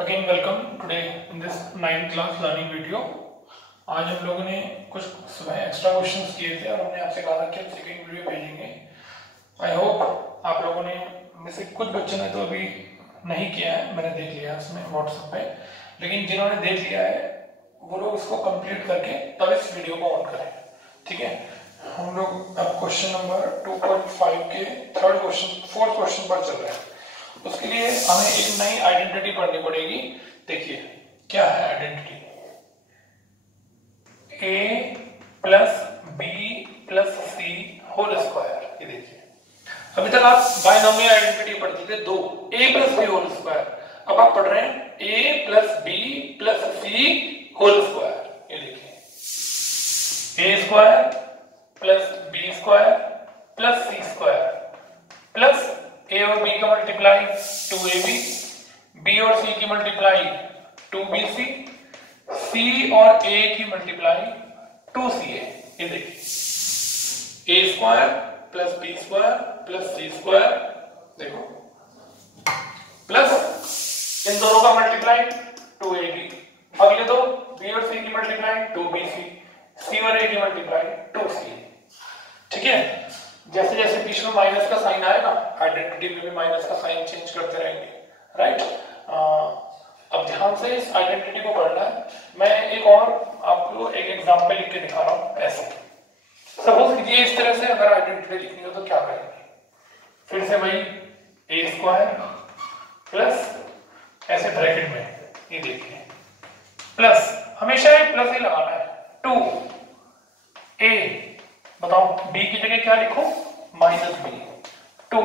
Again welcome today in this 9th class learning video. आज हम लोगों ने कुछ सुबह एक्स्ट्रा क्वेश्चंस किए थे और हमने आपसे कहा था कि हम सेकेंड वीडियो भेजेंगे। आई होप आप लोगों ने में से कुछ बच्चों ने तो अभी नहीं किया है, मैंने देख लिया उसमें व्हाट्सएप पे, लेकिन जिन्होंने देख लिया है वो लोग इसको कंप्लीट करके तब इस वीडियो को ऑन करें। ठीक है, हम लोग अब क्वेश्चन नंबर 2.5 के फोर्थ क्वेश्चन पर चल रहे हैं। उसके लिए हमें एक नई आइडेंटिटी पढ़नी पड़ेगी। देखिए क्या है identity, a plus B plus C whole square. ये देखिए अभी तक आप बायनोमियल आइडेंटिटी पढ़ते थे दो, a plus B whole square. अब आप पढ़ रहे हैं a plus B plus C whole square. ये देखिए a square plus B square plus C square plus a और b का मल्टीप्लाई 2ab, b और c की मल्टीप्लाई 2bc, c और a की मल्टीप्लाई 2ca। ये देखिए a square plus b square plus c square, देखो प्लस इन दोनों का मल्टीप्लाई 2ab, अगले दो b और c की मल्टीप्लाई 2bc, c और a की मल्टीप्लाई 2ca। ठीक है, जैसे जैसे बीच में माइनस का साइन आएगा आइडेंटिटी में भी माइनस का साइन चेंज करते रहेंगे। राइट, अब ध्यान से इस आइडेंटिटी को पढ़ना है। मैं एक और आपको एक एग्जांपल लिख के दिखा रहा हूं। ऐसे सपोज कीजिए इस तरह से अगर आइडेंटिटी लिखनी हो तो क्या करेंगे, फिर से वही a स्क्वायर प्लस ऐसे ब्रैकेट में, ये देखिए प्लस, हमेशा एक प्लस ही लगाना है, 2a, बताओ b की जगह क्या लिखो, minus B, 2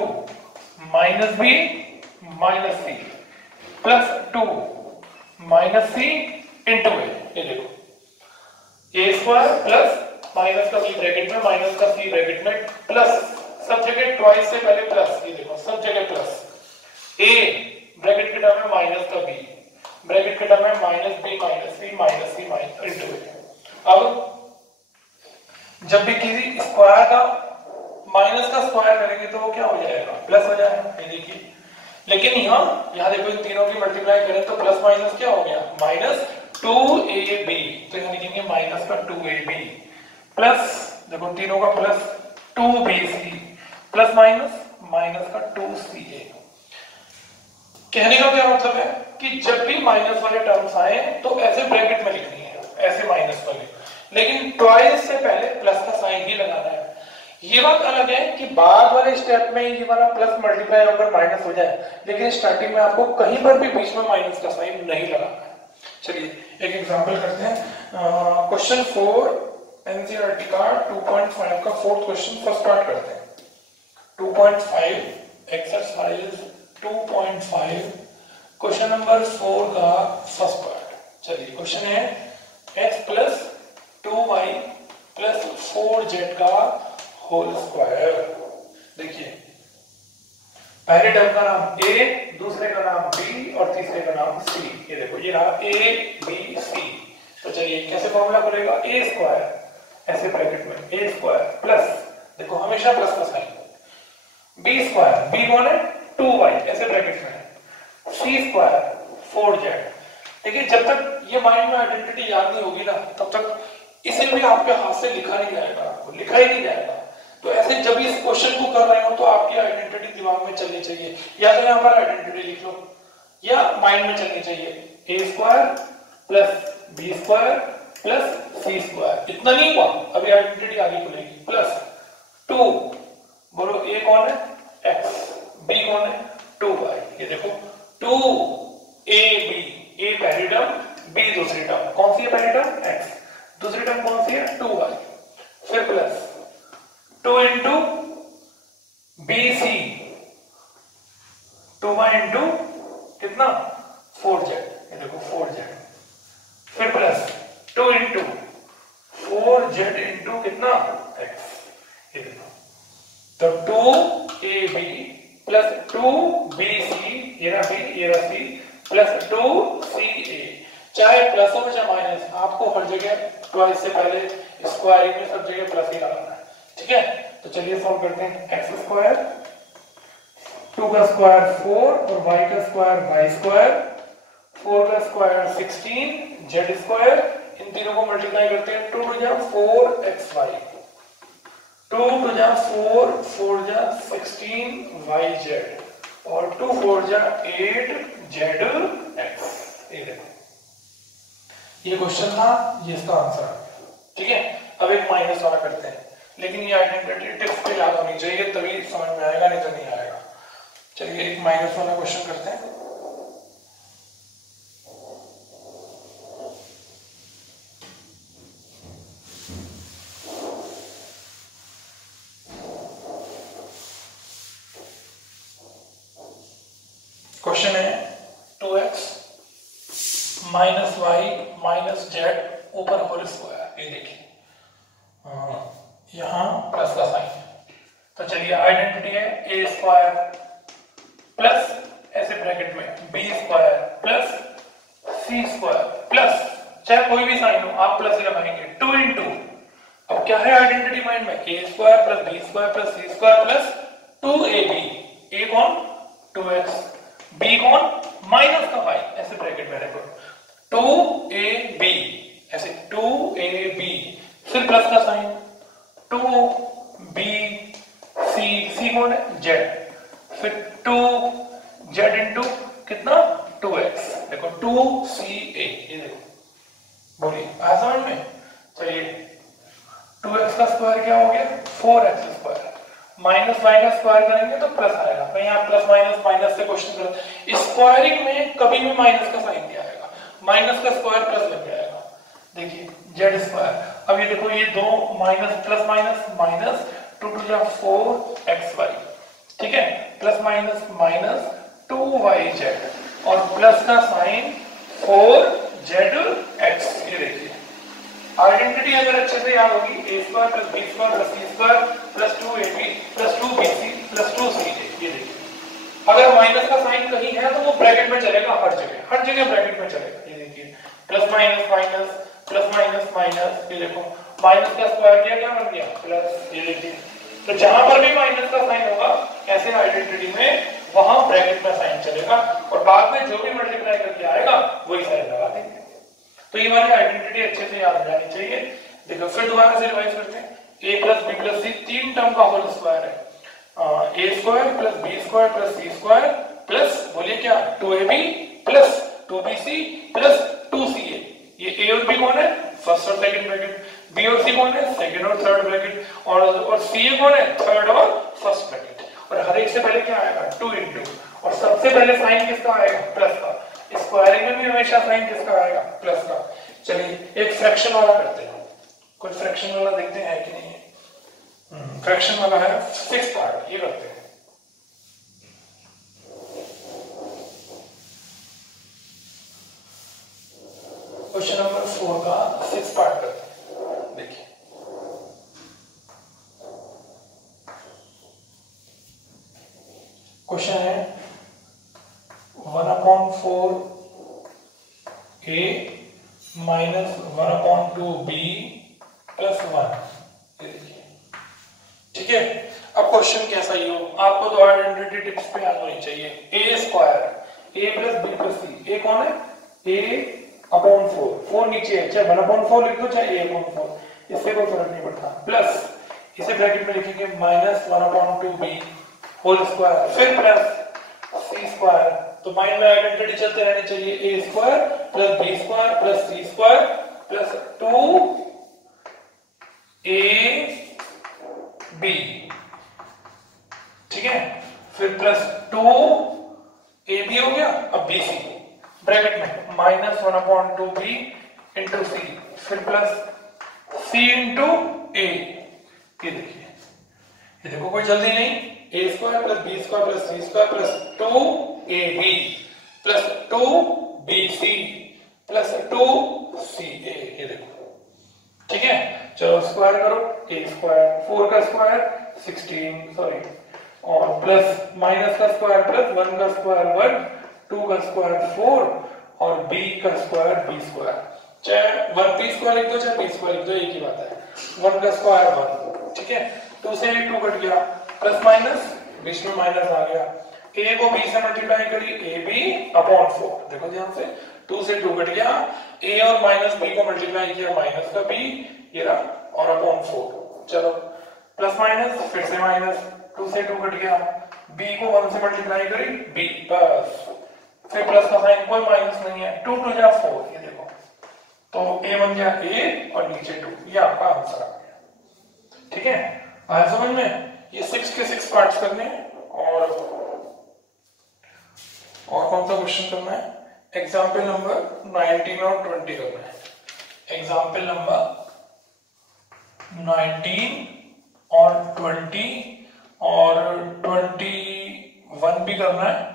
minus B minus C plus 2 minus C into A. ये देखो a स्क्वायर प्लस माइनस का सी ब्रैकेट में माइनस का सी ब्रैकेट में प्लस, सब जगह ट्वाइस से पहले प्लस, ये देखो सब जगह प्लस, a ब्रैकेट के टर्म में माइनस का b ब्रैकेट के टर्म में minus b minus C into ए। अब जब भी किसी स्क्वायर का माइनस का स्क्वायर करेंगे तो वो क्या हो जाएगा, प्लस हो जाएगा। ये देखिए, लेकिन यहाँ देखो इन तीनों की मल्टीप्लाई करें तो प्लस माइनस क्या हो गया, माइनस 2ab, तो यहाँ लिखेंगे माइनस का 2ab प्लस, देखो तीनों का plus 2bc plus minus minus का 2ca। कहने का क्या मतलब है कि जब भी माइनस वाले टर्म्स आए तो ऐसे ब्रैकेट में लिखनी है, ऐसे माइनस वाले, लेकिन ट्वाइस से पहले प्लस का साइन ही लगाना है। ये बात अलग है कि बाद वाले स्टेप में ये वाला प्लस मल्टीप्लाई होकर माइनस हो जाए, लेकिन स्टार्टिंग में आपको कहीं पर भी बीच में माइनस का साइन नहीं लगाना है। चलिए एक एग्जांपल करते हैं। क्वेश्चन 4 एनसीईआरटी का 2.5 का फोर्थ क्वेश्चन फर्स्ट पार्ट करते हैं। 2.5 एक्सरसाइज 2.5 क्वेश्चन नंबर 4 का फर्स्ट पार्ट। चलिए क्वेश्चन है x plus 2y plus 4z का होल स्क्वायर। देखिए पहले टर्म का नाम a, दूसरे का नाम b और तीसरे का नाम c। ये देखो ये रहा a b c। तो चलिए कैसे फॉर्मूला बनेगा, a स्क्वायर ऐसे ब्रैकेट में a स्क्वायर प्लस, देखो हमेशा प्लस का साइन, b स्क्वायर, b कौन है 2y ऐसे ब्रैकेट में, c स्क्वायर 4z। देखिए जब तक ये माइंड में आइडेंटिटी याद नहीं होगी ना तब तक इसे भी आपके हाथ से लिखा नहीं जाएगा, आपको लिखा ही नहीं जाएगा। तो ऐसे जब इस क्वेश्चन को कर रहे हो तो आपकी आइडेंटिटी दिमाग में चलनी चाहिए, या तो यहाँ पर आइडेंटिटी लिख लो या माइंड में चलनी चाहिए, a square plus b square plus c square. इतना नहीं हुआ, अभी आइडेंटिटी आगे खुलेगी, प्लस 2, बोलो a कौन है x, b कौन है 2y। ये देखो 2ab, a पहली टर्म b दूसरी टर्म, कौन सी है पहली टर्म x, दूसरी टर्म कौन सी है 2y, फिर plus 2 into bc, 2y into कितना 4z, ये देखो 4z, फिर प्लस 2 इंटू 4z इंटू कितना x। ये देखो तो 2ab प्लस 2bc, ये रहा b ये रहा c प्लस 2ca। चाहे प्लस हो चाहे माइनस, आपको हर जगह ट्वाइस से पहले स्क्वायरिंग में सब जगह प्लस ही लगाना है। ठीक है, तो चलिए सॉल्व करते हैं। एक्स स्क्वायर 2 का स्क्वायर 4 और y का स्क्वायर y स्क्वायर 4 का स्क्वायर 16 जेड स्क्वायर, इन तीनों को मल्टीप्लाई करते हैं, 2 टू जा 4xy, 2 टू जा 4, 4 जा 16yz और 2 4 जा 8zx। ये क्वेश्चन था, ये इसका आंसर आ गया। ठीक है, अब एक माइनस वाला करते हैं, लेकिन ये आइडेंटिटी टिप्स पे याद होनी चाहिए, तभी समझ में आएगा, नहीं तो नहीं आएगा। चलिए एक माइनस वाला क्वेश्चन करते हैं। क्वेश्चन है 2x minus Y minus Z ऊपर होल स्क्वायर। ये देखिए यहाँ प्लस का साइन है, तो चलिए आइडेंटिटी है ए स्क्वायर प्लस ऐसे ब्रैकेट में B square plus C square plus, चाहे कोई भी साइन हो आप प्लस ही लगाएंगे, 2 इंटू, अब क्या है आइडेंटिटी माइंड में, A square plus B square plus C square plus 2ab, A कौन 2x, बी कौन माइनस का वाई, ऐसे ब्रैकेट में रखो 2ab, ऐसे 2ab, फिर प्लस का साइन 2b सी कौन है जेड, फिर 2z इंटू कितना 2x, देखो 2ca, ये देखो, बोलिए आया समझ में। चलिए 2x का स्क्वायर क्या हो गया 4x स्क्वायर, माइनस वाई का स्क्वायर करेंगे तो प्लस आएगा, कहीं आप प्लस माइनस से क्वेश्चन कर, स्क्वायरिंग में कभी भी माइनस का साइन नहीं आएगा, माइनस का स्क्वायर प्लस बन जाएगा। देखिए जेड स्क्वायर, अब ये देखो ये दो माइनस प्लस माइनस माइनस 2 टू जा 4xy, ठीक है, प्लस माइनस माइनस 2yz और प्लस का साइन 4zx। ये देखिए आइडेंटिटी अगर अच्छे से याद होगी, A square plus B square plus C square plus 2ab plus 2bc plus 2ca। ये देखिए अगर माइनस का साइन कहीं है तो वो ब्रैकेट में चलेगा, हर जगह ब्रैकेट में चलेगा। ये देखिए plus minus minus plus minus minus, ये देखो माइनस का स्क्वायर किया क्या बन गया प्लस। ये देखिए तो जहां पर भी माइनस का साइन होगा ऐसे आइडेंटिटी में वहां ब्रैकेट में साइन चलेगा और बाद में जो भी मल्टीप्लाई करके आएगा वही साइन लगा देंगे। तो ये वाली आइडेंटिटी अच्छे से याद रहनी चाहिए। देखो फिर दोबारा से रिवाइज करते हैं, a plus B plus C तीन टर्म का होल स्क्वायर है, A square plus B square plus C square plus बोलिए क्या 2ab plus 2bc plus 2ca। ये a और b कौन है फर्स्ट और सेकंड ब्रैकेट, b और c कौन है सेकंड और थर्ड ब्रैकेट और ca कौन है थर्ड और फर्स्ट ब्रैकेट। और हर एक से पहले क्या आएगा 2 इंटू, और सबसे पहले साइन किसका आएगा प्लस का, स्क्वायरिंग में भी हमेशा साइन किसका आएगा प्लस का। चलिए एक फ्रैक्शन वाला करते हैं, कोई फ्रैक्शन वाला देखते हैं कि नहीं है। फ्रैक्शन वाला है 6 पार्ट, ये करते हैं। क्वेश्चन नंबर 4 का 6 पार्ट करते हैं। देखिए क्वेश्चन है 1/4 a माइनस 1/2 b प्लस 1। ठीक है, अब क्वेश्चन कैसा ही हो आपको तो आइडेंटिटी टिप्स पे याद होनी चाहिए। a square a plus b plus c, a कौन है a/4, 4 नीचे है, चाहे 1/4 लिख दो चाहे a/4, इससे कोई फर्क नहीं पड़ता, प्लस इसे ब्रैकेट में लिखेंगे माइनस 1/2 b होल स्क्वायर, फिर प्लस c स्क्वायर। तो माइंड में आइडेंटिटी चलते रहनी चाहिए, A square plus B square plus C square plus 2ab, ठीक है, फिर प्लस 2ab हो गया। अब bc ब्रैकेट में माइनस 1/2b इंटू सी, फिर प्लस c इंटू a। ये देखिए, ये देखो कोई जल्दी नहीं, A square plus B square plus C square plus 2ab plus 2bc plus 2ca। ये देखो ठीक है, चलो स्क्वायर करो, ए स्क्वायर 4 का स्क्वायर 16 सॉरी, और प्लस माइनस का स्क्वायर प्लस 1 का स्क्वायर 1, 2 का स्क्वायर 4 और b का स्क्वायर b स्क्वायर, चाहे 1b स्क्वायर लिख दो चाहे b स्क्वायर लिख दो, एक ही बात है। 1 का स्क्वायर 1, ठीक है, 2 से 2 कट गया, प्लस माइनस बीच में माइनस आ गया, a को b से मल्टीप्लाई करी ab/4, देखो ध्यान से 2 से 2 कट गया, a और माइनस b को मल्टीप्लाई किया माइनस का b, ये रहा और अपॉन 4। चलो प्लस माइनस फिर से माइनस, 2 से 2 कट गया, b को 1 से मल्टीप्लाई करी b, बस फिर प्लस का साइन, कोई माइनस नहीं है, 2 2 जा 4, ये देखो तो a बन गया a और नीचे 2, ये आपका आंसर आ गया। ठीक है, आया समझ में? ये 6 के 6 पार्ट्स करने हैं और कौन सा क्वेश्चन करना है? एग्जाम्पल नंबर 19 और 20 करना है। एग्जाम्पल नंबर 19 और 20 और 21 भी करना है।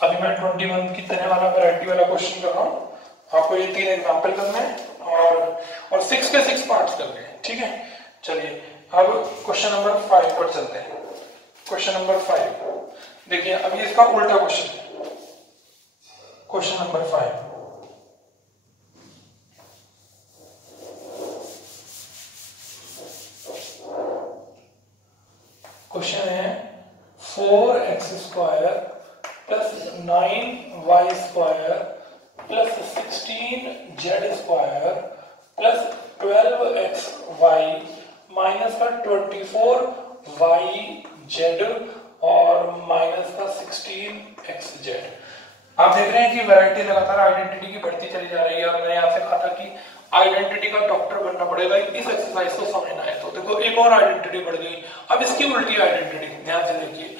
अभी मैं 21 की तरह वाला वैरायटी वाला क्वेश्चन कर रहा हूँ, आपको ये 3 एग्जाम्पल करना है और 6 के 6 पार्ट्स करने हैं। ठीक है, चलिए अब क्वेश्चन नंबर 5 पर चलते हैं। क्वेश्चन नंबर 5 देखिए, अभी इसका उल्टा क्वेश्चन है। क्वेश्चन नंबर 5, क्वेश्चन है 4x square plus 9y square plus 16z square plus 12xy minus का 24yz और माइनस का 16xz। आप देख रहे हैं कि वैरायटी लगातार आइडेंटिटी की बढ़ती चली जा रही है और मैंने आपसे कहा था कि आइडेंटिटी का डॉक्टर बनना पड़ेगा इस एक्सरसाइज को समझना है। तो देखो एक और आइडेंटिटी बढ़ गई, अब इसकी उल्टी आइडेंटिटी। ध्यान से देखिए,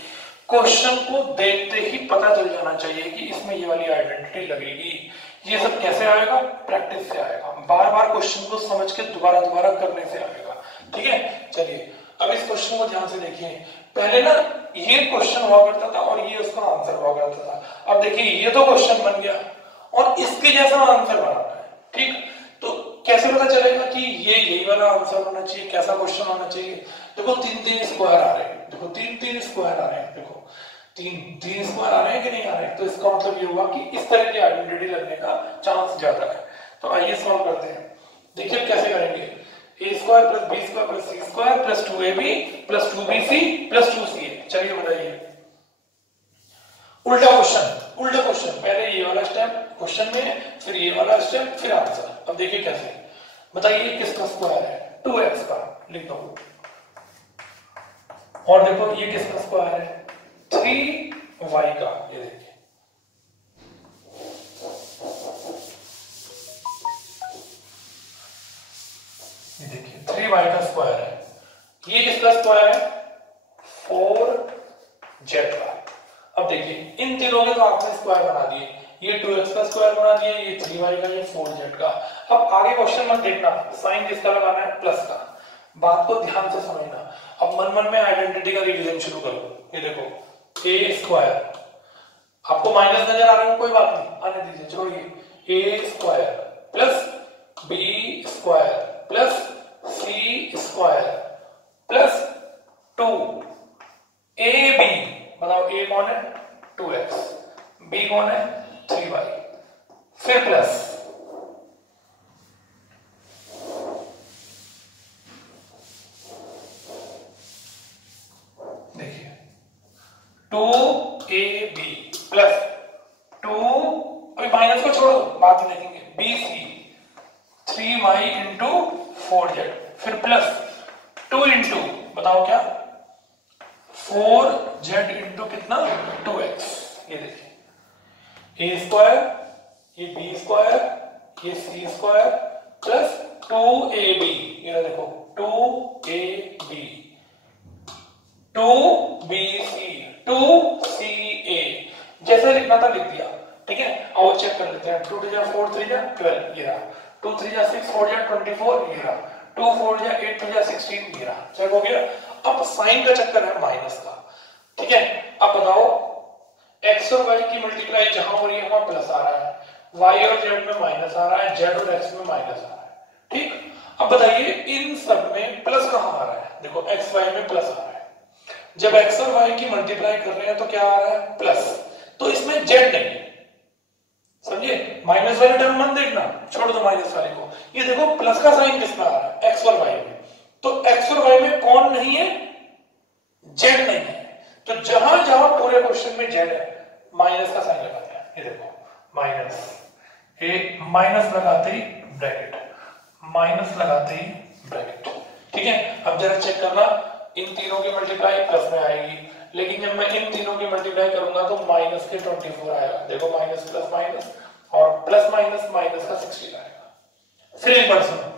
क्वेश्चन को देखते ही पता चल जाना चाहिए कि इसमें ये वाली आइडेंटिटी लगेगी। ये सब कैसे आएगा? प्रैक्टिस से आएगा, बार बार क्वेश्चन को समझ के दोबारा दोबारा करने से आएगा। ठीक है, चलिए अब इस क्वेश्चन को ध्यान से देखिए। पहले ना ये क्वेश्चन हुआ करता था और ये उसका आंसर हुआ करता था। अब देखिए ये तो क्वेश्चन बन गया और इसके जैसा आंसर बनाना है। ठीक, तो कैसे पता चलेगा कि ये यही वाला आंसर होना चाहिए, कैसा क्वेश्चन होना चाहिए? देखो 3 स्क्वायर आ रहे हैं, देखो 3 स्क्वायर आ रहे हैं, देखो 3 स्क्वायर आ रहे हैं कि नहीं आ रहे हैं? तो इसका मतलब ये हुआ कि इस तरह की आइडेंटिटी लगने का चांस ज्यादा है। तो आइए सॉल्व करते हैं। देखिए कैसे करेंगे। a square plus b square plus c square plus 2ab plus 2bc plus 2ca। चलिए बताइए, उल्टा क्वेश्चन, पहले ये वाला स्टेप क्वेश्चन में, फिर ये वाला स्टेप, फिर आंसर। अब देखिए कैसे, बताइए किसका स्क्वायर है? 2x का, लिख दो। और देखो ये किसका स्क्वायर है? 3y का। ये देखिए, ये देखिए 3y का स्क्वायर है। ये किसका स्क्वायर है? 4z का। अब देखिए इन तीनों के तो आपने स्क्वायर बना दिए, ये 2x का स्क्वायर बना दिया, ये 3y का, ये 4z का। अब आगे क्वेश्चन मत देखना, साइन किसका लगाना है? प्लस का। बात को ध्यान से समझना। अब मन मन में आइडेंटिटी का रिवीजन शुरू करो। ये देखो a स्क्वायर, आपको माइनस नजर आ रहा है, कोई बात नहीं, आने दीजिए, छोड़िए। a square plus b square plus c square plus 2ab, बताओ a कौन है? 2x, b कौन है? 3y, फिर प्लस देखिए 2ab प्लस 2, अभी माइनस को छोड़ो, बाद में देखेंगे, bc 3y इंटू 4z, फिर प्लस 2 इंटू, बताओ क्या? 4z इंटू कितना? 2x। ये देखिए a स्क्वायर, ये b स्क्वायर, ये c स्क्वायर प्लस 2ab, ये देखो 2ab 2bc 2ca, जैसे लिखना था लिख दिया। ठीक है, और चेक कर लेते हैं। 2 3 4 3 12, ये रहा। 2 3 6 4 24, ये रहा। 2 4 8 2 16, ये रहा। चेक हो गया। अब साइन का चक्कर है माइनस का। ठीक है, अब बताओ x और y की मल्टीप्लाई जहां हो रही है वहां प्लस आ रहा है, y और z में माइनस आ रहा है, z और x में माइनस आ रहा है। ठीक, अब बताइए इन सब में प्लस कहां आ रहा है? देखो x y में प्लस आ रहा है। जब x और y की मल्टीप्लाई कर रहे हैं तो क्या आ रहा है? प्लस। तो इसमें z नहीं है, समझिए? माइनस वाले टर्म मत देखना, छोड़ दो माइनस वाले को। ये देखो प्लस का साइन किसमें आ रहा है? x और y में। तो x और y में कौन नहीं है? z नहीं है। तो जहां जहां पूरे क्वेश्चन में z है, माइनस का साइन लगाते हैं। ये देखो माइनस, ये माइनस लगाते ही ब्रैकेट, माइनस लगाते ही ब्रैकेट। ठीक है, अब जरा चेक करना, इन तीनों की मल्टीप्लाई प्लस में आएगी, लेकिन जब मैं इन तीनों की मल्टीप्लाई करूंगा तो माइनस के 24 आएगा। देखो माइनस प्लस माइनस और प्लस माइनस माइनस का 16 आएगा। फिर एक बार सुनो,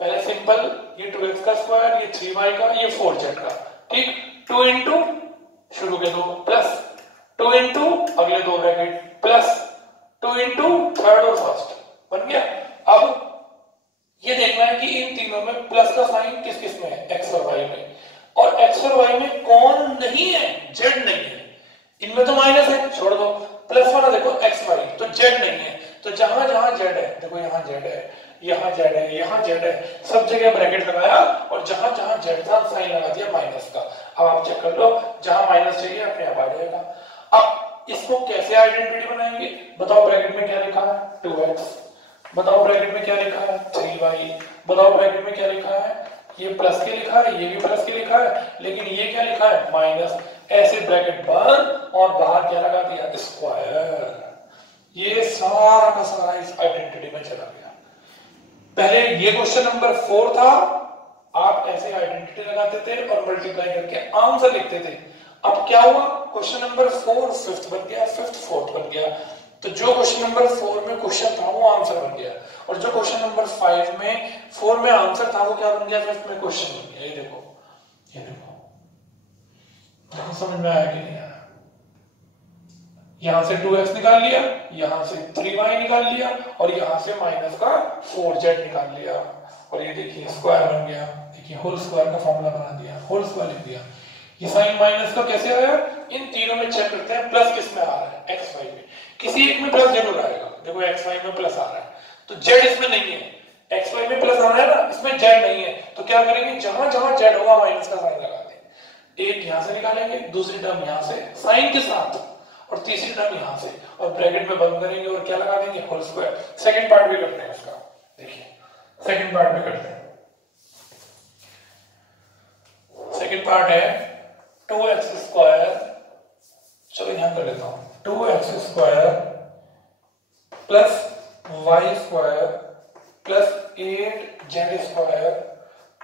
पहले सिंपल, ये 2x का स्क्वायर, ये 3y का, ये 4z का। ठीक, 2 इंटू शुरू के दो प्लस 2 इंटू अगले दो ब्रैकेट प्लस 2 इंटू थर्ड और फर्स्ट, बन गया। अब ये देखना है कि इन तीनों में प्लस का साइन किस किस में है, एक्स और वाई में, और एक्स और वाई में कौन नहीं है, जेड नहीं है। इनमें तो माइनस है, छोड़ दो, प्लस वाला देखो एक्स वाई, तो जेड नहीं है। तो जहां जहां जेड है, देखो यहाँ जेड है, यहाँ जेड है, यहाँ जेड है, सब जगह ब्रैकेट लगाया और जहां जहां जेड था साइन लगा दिया माइनस का। अब आप चेक कर लो, जहां माइनस चाहिए अपने आप आ जाएगा। अब इसको कैसे आइडेंटिटी बनाएंगे, बताओ ब्रैकेट में क्या लिखा है, 2x, बताओ ब्रैकेट में क्या लिखा है, 3y, बताओ ब्रैकेट में क्या लिखा है, ये प्लस के लिखा है, ये भी प्लस के लिखा है, लेकिन ये क्या लिखा है, माइनस। ऐसे ब्रैकेट बंद और बाहर क्या लगा दिया, स्क्वायर। ये सारा का सारा इस आइडेंटिटी में चला गया। पहले ये क्वेश्चन नंबर 4 था, आप ऐसे आइडेंटिटी लगाते थे और मल्टीप्लाई करके आंसर लिखते थे। अब क्या हुआ, क्वेश्चन नंबर 4 फिफ्थ बन गया, फिफ्थ फोर्थ बन गया। तो जो क्वेश्चन नंबर 4 में क्वेश्चन था वो आंसर बन गया, और जो क्वेश्चन नंबर 5 में 4 में आंसर था वो क्या बन गया, फिफ्थ में क्वेश्चन बन गया। ये देखो, ये देखो, देखो समझ में आया कि नहीं आया। यहां से 2x निकाल लिया, यहां से 3y निकाल लिया, और यहां से माइनस का 4z निकाल लिया, और ये देखिए स्क्वायर बन गया। देखिए होल स्क्वायर का फॉर्मूला बना दिया, होल स्क्वायर लिख दिया। ये साइन माइनस का कैसे आया, इन तीनों में चेक करते हैं प्लस किस में आ रहा है, एक्स वाई में। किसी एक में प्लस जरूर आएगा, देखो एक्स वाई में प्लस आ रहा है, तो जेड इसमें नहीं है। एक्स वाई में प्लस आ रहा है ना, इसमें जेड नहीं है, तो क्या करेंगे, जहां जहां जेड होगा माइनस का साइन लगा देंगे। एक यहां से निकालेंगे, दूसरी टर्म यहां से साइन के साथ, और तीसरी टर्म यहां से, और ब्रैकेट में बंद करेंगे और क्या लगा देंगे, होल स्क्वायर। सेकंड पार्ट भी करते हैं इसका, देखिए सेकंड पार्ट भी करते हैं। सेकंड पार्ट है 2x स्क्वायर, चलो यहां कर लेता हूं, 2x square plus y square plus 8z square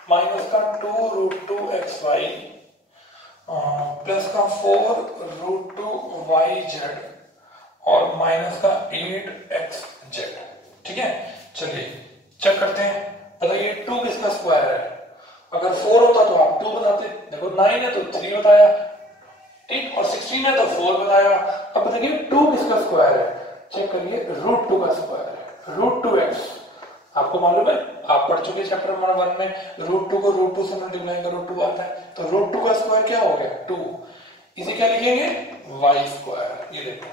minus का 2 रूट 2xy प्लस का 4 रूट 2yz और माइनस का 8xz। ठीक है, चलिए चेक करते हैं। बताइए 2 किसका स्क्वायर है, अगर 4 होता तो आप 2 बताते, देखो 9 है तो 3 बताया, ठीक, और 16 है तो 4 बताया। अब बताइए 2 किसका स्क्वायर है, चेक करिए, रूट 2 का स्क्वायर है, रूट 2x। आपको मालूम है, आप पढ़ चुके चैप्टर नंबर 1 में, रूट 2 को रूट 2 से मल्टीप्लाई करो 2 आता है, तो रूट 2 का स्क्वायर क्या हो गया, 2। इसे क्या लिखेंगे, y स्क्वायर। ये देखो,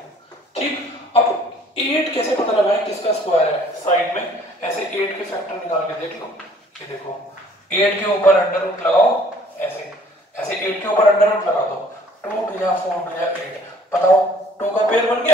ठीक। अब 8 कैसे पता लगाएं किसका स्क्वायर है, साइड में ऐसे 8 के फैक्टर निकाल के देख लो। ये देखो, 8 के ऊपर अंडर रूट लगाओ, ऐसे ऐसे 8 के ऊपर अंडर रूट लगा दो, 2 2 4 2 8, बताओ 2 का पेयर बन गया।